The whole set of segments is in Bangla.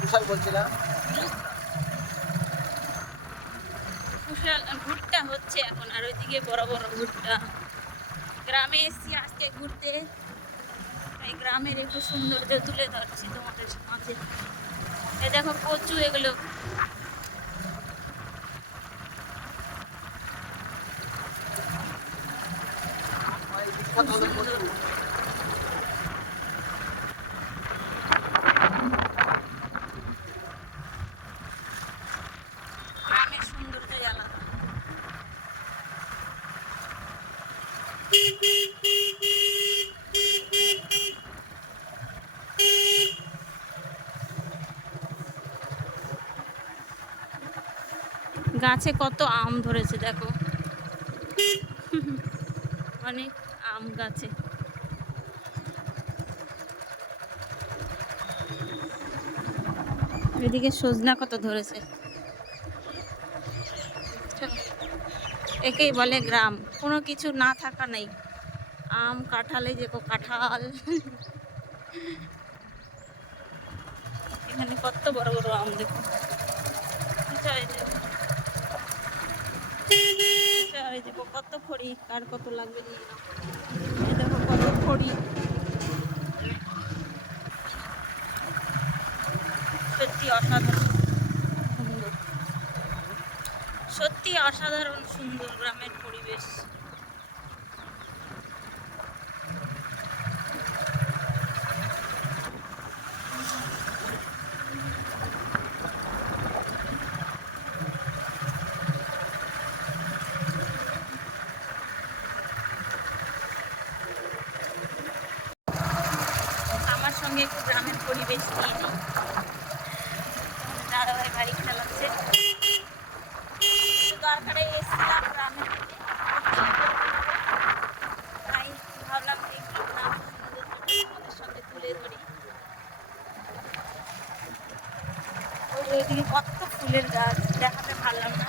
কুশাল বলছিলাম, কুশাল ভুট্টা হচ্ছে এখন, আর ওইদিকে বড় বড় ভুট্টা। গ্রামে এসছি আজকে ঘুরতে, এই গ্রামের একটু সৌন্দর্য তুলে ধরছি তোমাদের মাঝে। এই দেখো কচু, এগুলো খুব সুন্দর। গ্রামের সৌন্দর্যই আলাদা। গাছে কত আম ধরেছে দেখো, অনেক আম গাছে। এদিকে সজনা কত ধরেছে। একেই বলে গ্রাম, কোনো কিছু না থাকা নেই। আম কাঁঠালে দেখো, কাঁঠাল এখানে কত বড় বড় আম দেখো। দেখো কত খড়ি, কার কত লাগবে নিয়ে নাও। দেখো কত খড়ি, সত্যি অসাধারণ সুন্দর, সত্যি অসাধারণ সুন্দর গ্রামের পরিবেশ। আমার সঙ্গে একটু গ্রামের পরিবেশ নিয়ে নিই। দাদাভাই বাড়ি খেলাচ্ছে, দরকারে এসেছিলাম গ্রামের দিকে, তাই ভাবলাম যে একটু গ্রামের সৌন্দর্যটা আমাদের সঙ্গে তুলে ধরি। ওইদিকে কত ফুলের গাছ, দেখাতে পারলাম না।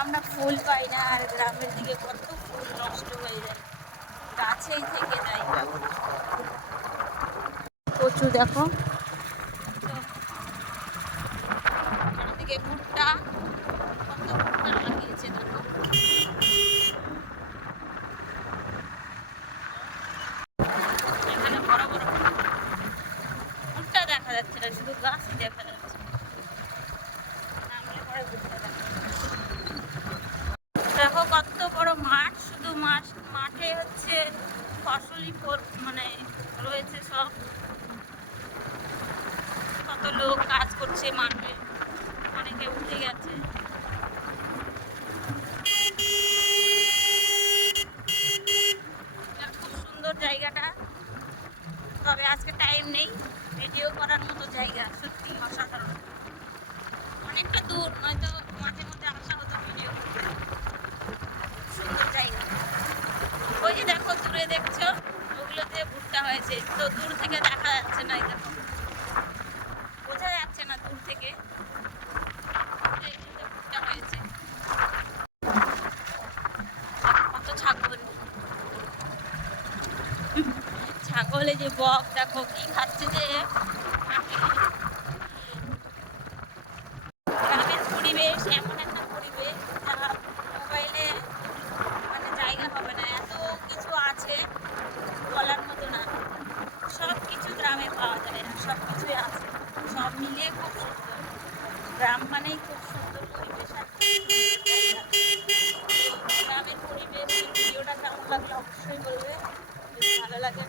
আমরা ফুল পাই না, আর গ্রামের দিকে কত ফুল নষ্ট হয়ে যায়, গাছেই থেকে যায়। কচু দেখো, চারিদিকে ভুট্টা, কত ভুট্টা লাগিয়েছে দেখো। এখানে বড় বড় ভুট্টা দেখা যাচ্ছে না, শুধু গাছই দেখা যাচ্ছে। নামলে পরে ভুট্টা দেখা যাচ্ছে। দেখো কত বড় মাঠ, শুধু মাঠে হচ্ছে ফসলই মানে রয়েছে সব। কত লোক কাজ করছে মাঠে, অনেকে উঠে গেছে। খুব সুন্দর জায়গাটা, তবে আজকে টাইম নেই ভিডিও করার মতো জায়গা, সত্যি অসাধারণ। অনেকটা দূর, নয়তো মাঝে মধ্যে আসা হতো ভিডিও করতে। সুন্দর জায়গা। ওই যে দেখো দূরে দেখছো, ওগুলোতে ভুট্টা হয়েছে, তো দূর থেকে দেখা যাচ্ছে না, দেখো বোঝা যাচ্ছে না দূর থেকে ভুট্টা হয়েছে। কত ছাগল, ছাগলে যে বক দেখো কি খাচ্ছে যে। গ্রামের পরিবেশ এমন একটা পরিবেশ যা মোবাইলে মানে জায়গা হবে না, এত কিছু আছে বলার মতো না। সব কিছু গ্রামে পাওয়া যায়, আর সব কিছুই আছে, সব মিলিয়ে খুব সুন্দর। গ্রাম মানেই খুব সুন্দর পরিবেশ আর গ্রামের পরিবেশ। ভিডিওটা কেমন লাগলো অবশ্যই বলবে, যদি ভালো লাগে